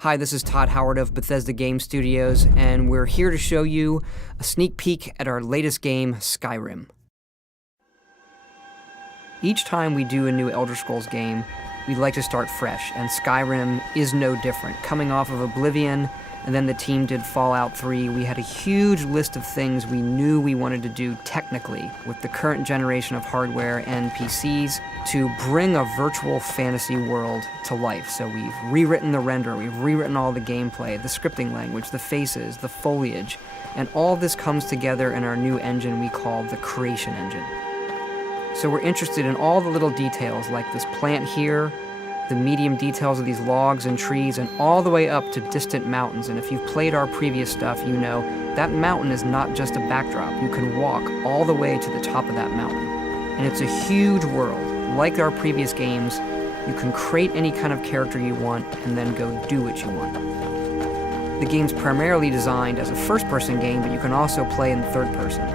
Hi, this is Todd Howard of Bethesda Game Studios, and we're here to show you a sneak peek at our latest game, Skyrim. Each time we do a new Elder Scrolls game, we'd like to start fresh, and Skyrim is no different. Coming off of Oblivion, and then the team did Fallout 3, we had a huge list of things we knew we wanted to do technically with the current generation of hardware and PCs to bring a virtual fantasy world to life. So we've rewritten the render, we've rewritten all the gameplay, the scripting language, the faces, the foliage, and all this comes together in our new engine we call the Creation Engine. So we're interested in all the little details like this plant here, the medium details of these logs and trees, and all the way up to distant mountains. And if you've played our previous stuff, you know that mountain is not just a backdrop. You can walk all the way to the top of that mountain. And it's a huge world. Like our previous games, you can create any kind of character you want and then go do what you want. The game's primarily designed as a first-person game, but you can also play in third person.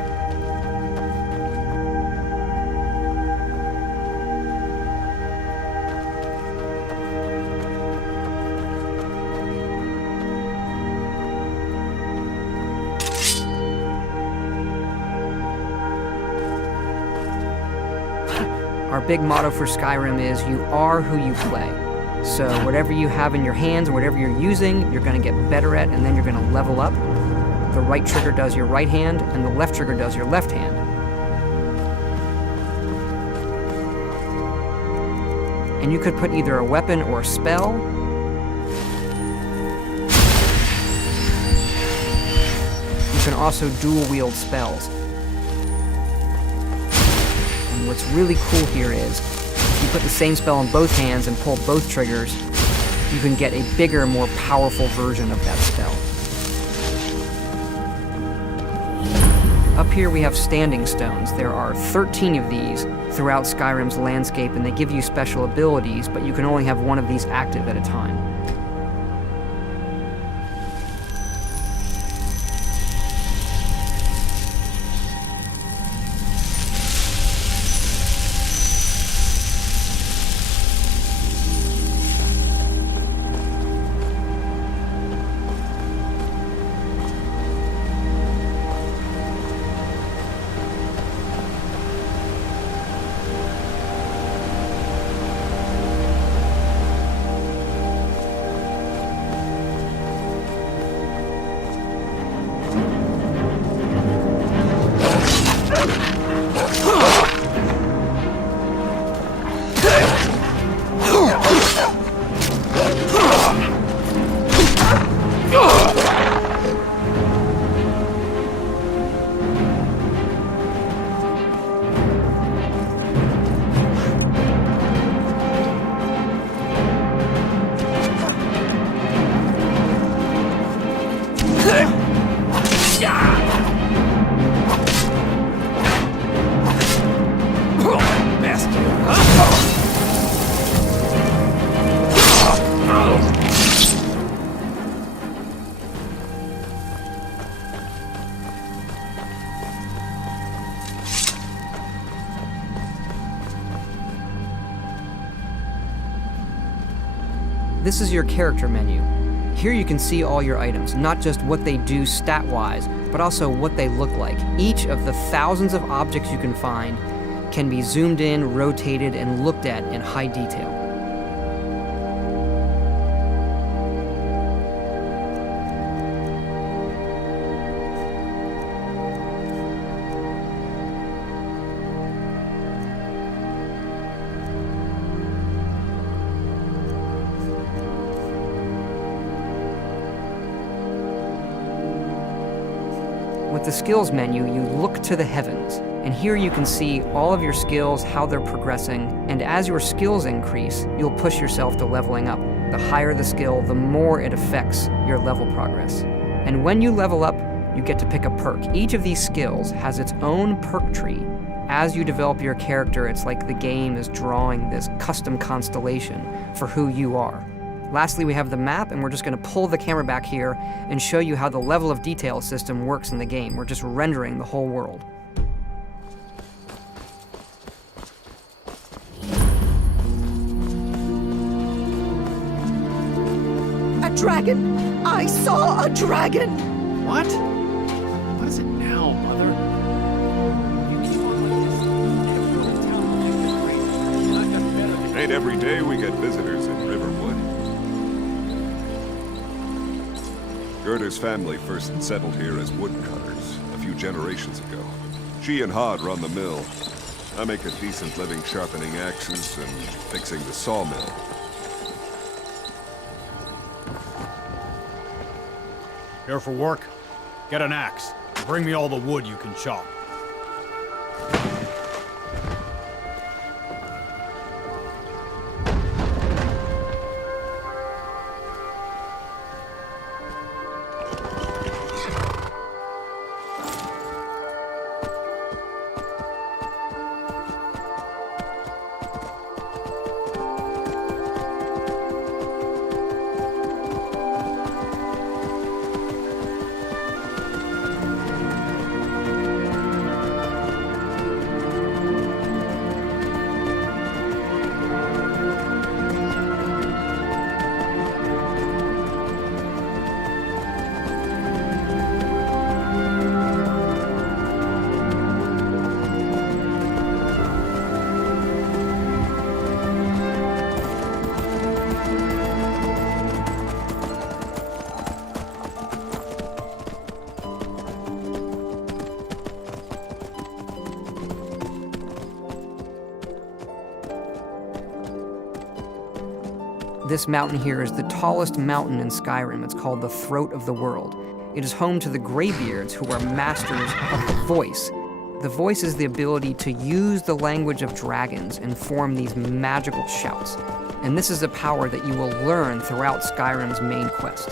Our big motto for Skyrim is, you are who you play. So whatever you have in your hands, or whatever you're using, you're going to get better at, and then you're going to level up. The right trigger does your right hand, and the left trigger does your left hand. And you could put either a weapon or a spell. You can also dual wield spells. What's really cool here is, if you put the same spell in both hands and pull both triggers, you can get a bigger, more powerful version of that spell. Up here we have standing stones. There are 13 of these throughout Skyrim's landscape, and they give you special abilities, but you can only have one of these active at a time. This is your character menu. Here you can see all your items, not just what they do stat-wise, but also what they look like. Each of the thousands of objects you can find can be zoomed in, rotated, and looked at in high detail. With the skills menu, you look to the heavens, and here you can see all of your skills, how they're progressing, and as your skills increase, you'll push yourself to leveling up. The higher the skill, the more it affects your level progress. And when you level up, you get to pick a perk. Each of these skills has its own perk tree. As you develop your character, it's like the game is drawing this custom constellation for who you are. Lastly, we have the map, and we're just going to pull the camera back here and show you how the level of detail system works in the game. We're just rendering the whole world. dragon! I saw a dragon! What? What is it now, Mother? You keep on like this, it will tell me I got better. Ain't every day we get visitors in Riverwood. Gerder's family first settled here as woodcutters a few generations ago. She and Hod run the mill. I make a decent living sharpening axes and fixing the sawmill. Here for work? Get an axe. And bring me all the wood you can chop. This mountain here is the tallest mountain in Skyrim. It's called the Throat of the World. It is home to the Greybeards, who are masters of the voice. The voice is the ability to use the language of dragons and form these magical shouts. And this is a power that you will learn throughout Skyrim's main quest.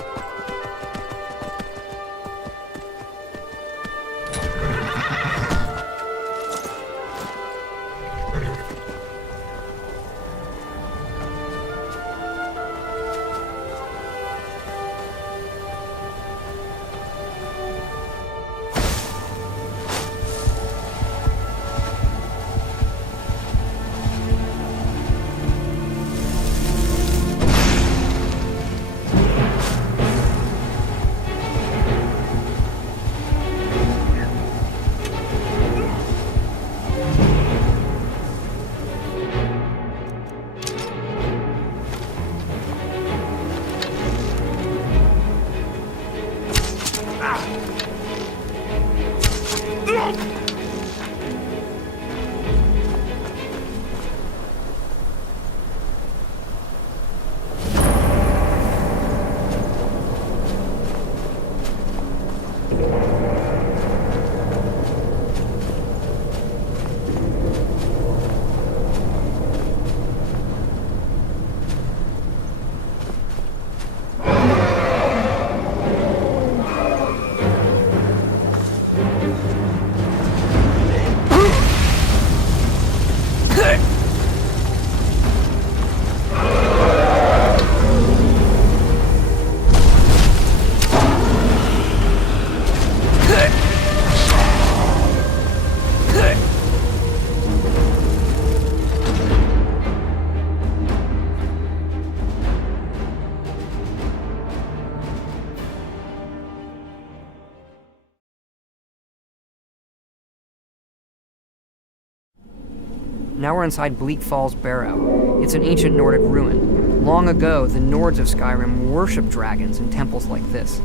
Now we're inside Bleak Falls Barrow. It's an ancient Nordic ruin. Long ago, the Nords of Skyrim worshipped dragons in temples like this,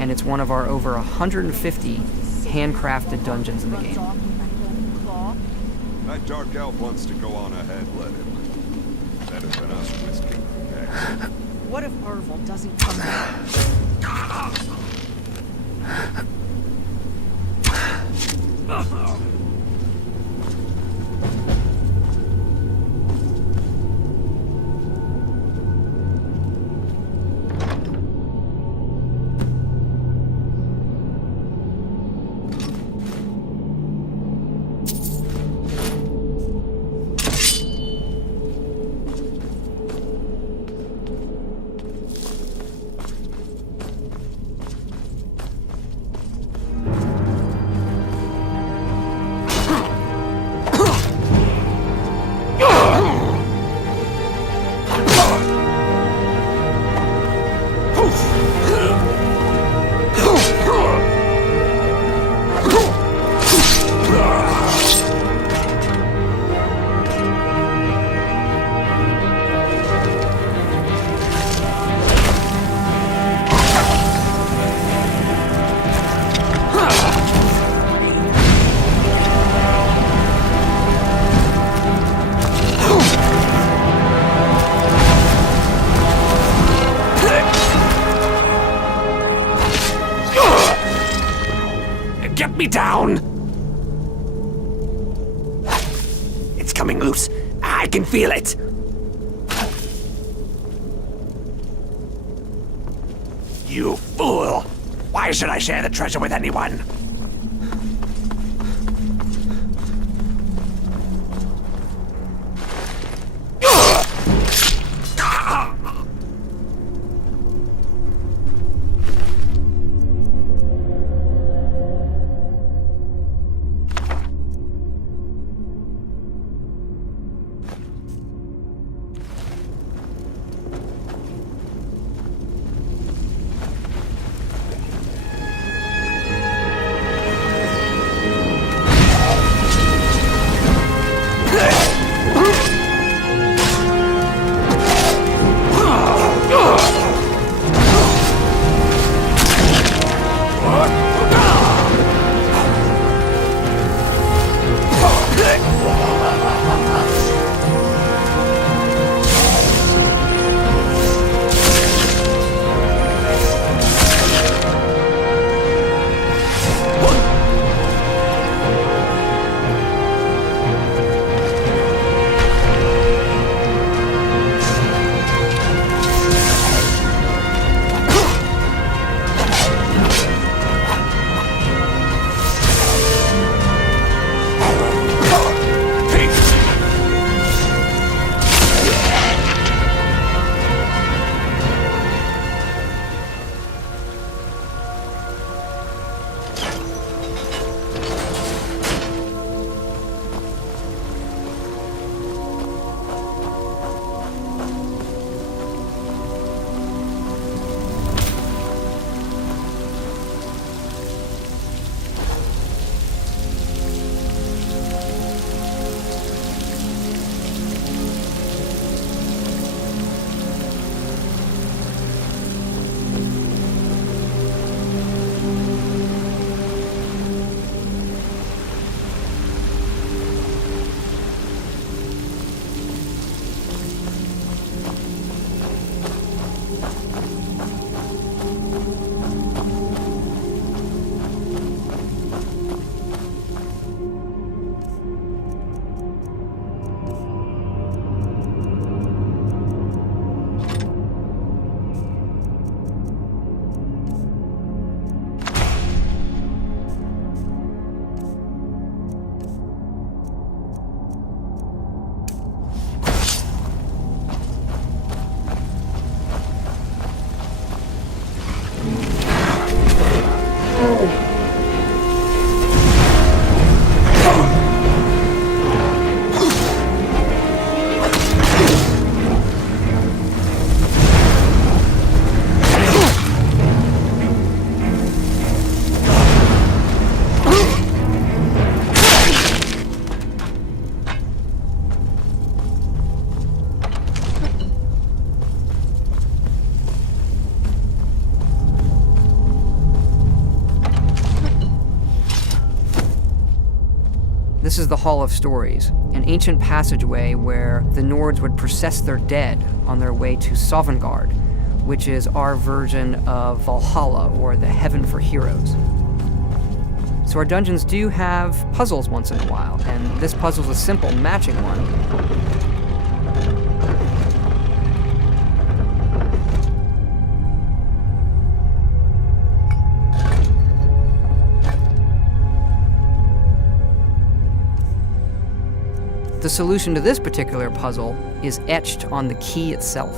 and it's one of our over 150 handcrafted dungeons in the game. That dark elf wants to go on ahead, let him. Better than us risking the next. What if Ervil doesn't come back? me down! It's coming loose. I can feel it. You fool! Why should I share the treasure with anyone? This is the Hall of Stories, an ancient passageway where the Nords would process their dead on their way to Sovngarde, which is our version of Valhalla, or the Heaven for Heroes. So our dungeons do have puzzles once in a while, and this puzzle's a simple matching one. The solution to this particular puzzle is etched on the key itself.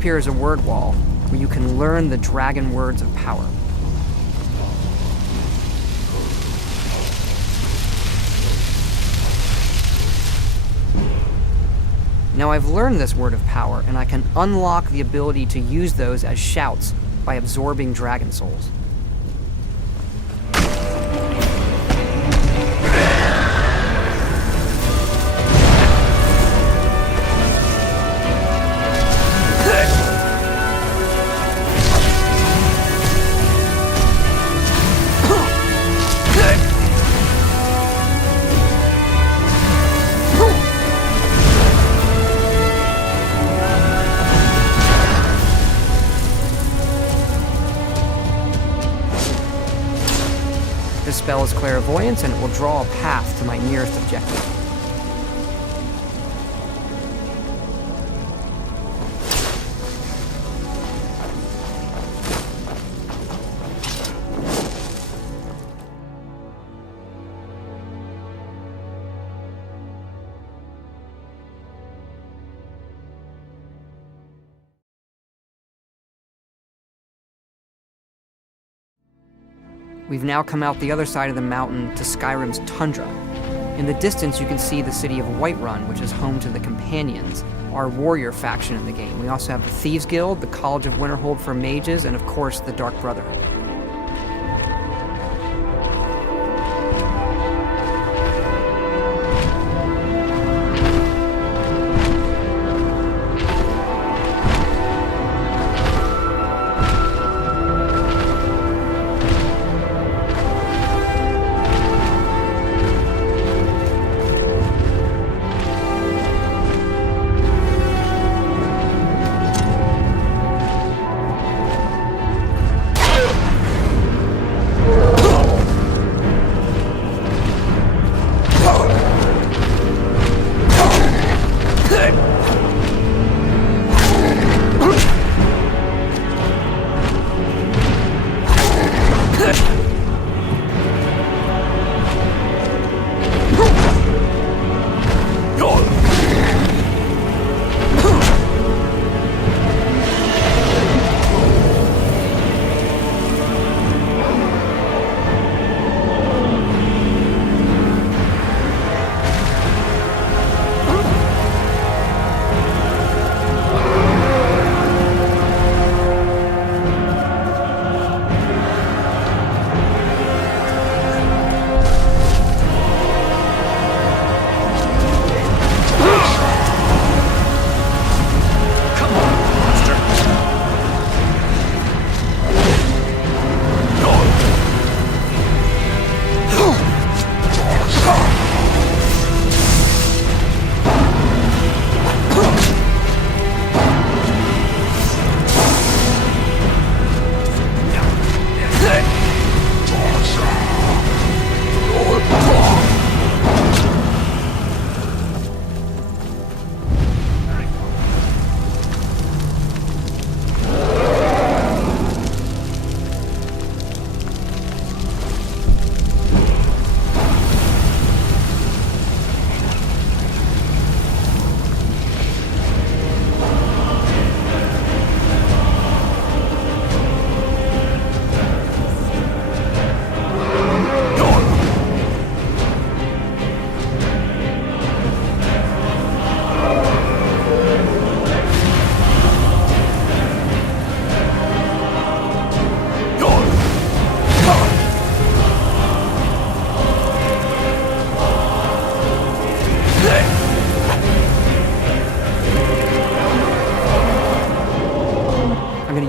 up here is a word wall where you can learn the dragon words of power. Now I've learned this word of power, and I can unlock the ability to use those as shouts by absorbing dragon souls. This spell is clairvoyance, and it will draw a path to my nearest objective. We've now come out the other side of the mountain to Skyrim's tundra. In the distance, you can see the city of Whiterun, which is home to the Companions, our warrior faction in the game. We also have the Thieves Guild, the College of Winterhold for mages, and of course, the Dark Brotherhood.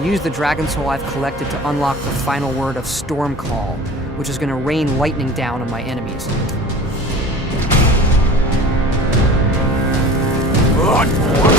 Use the Dragon Soul I've collected to unlock the final word of Storm Call, which is going to rain lightning down on my enemies. What?